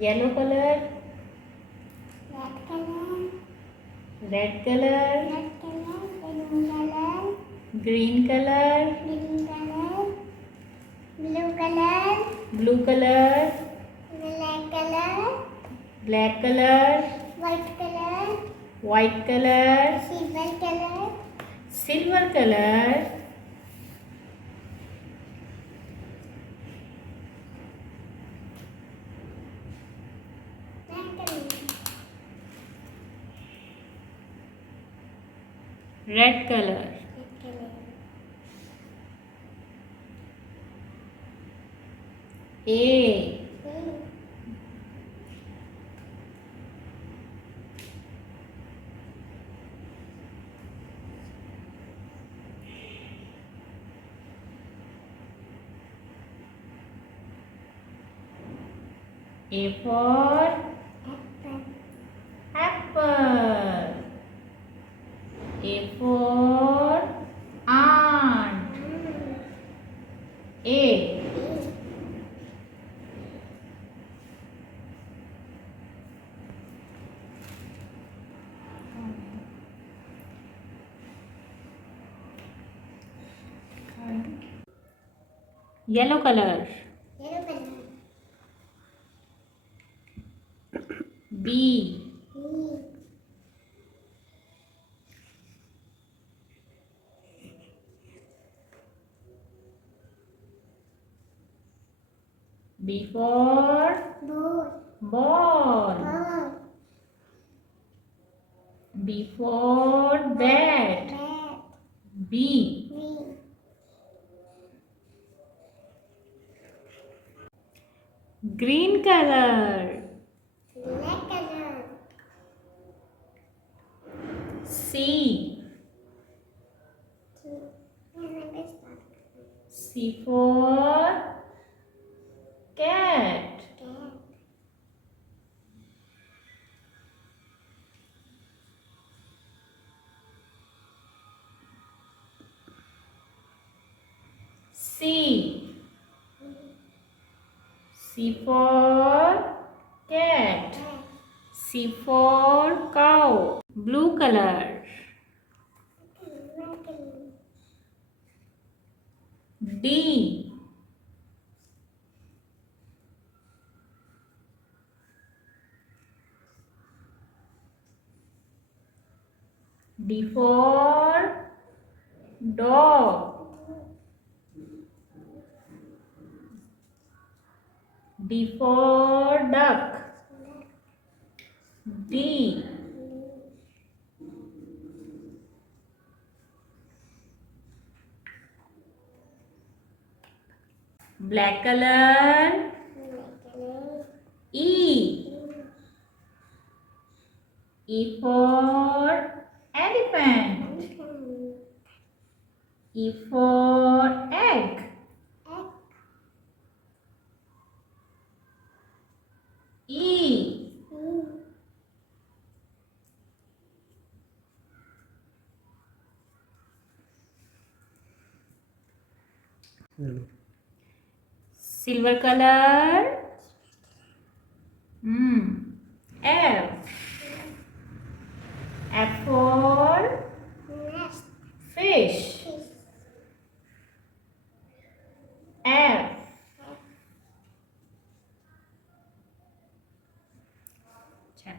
Yellow color. red color, Red color. green color, Green color. Blue color. blue color, Black color. black color, White color. white color, Silver color. silver color, red color. A, A for apple. A for aunt. A, yellow color. Yellow color. B, B for ball. B for bat. B, green color. Black color. C, C for cat. C, C for cat. C for cow. Blue color. D, D for dog. D for duck. D, black color. E, E for elephant. E for egg. E, silver color. F, F for fish. F, अच्छा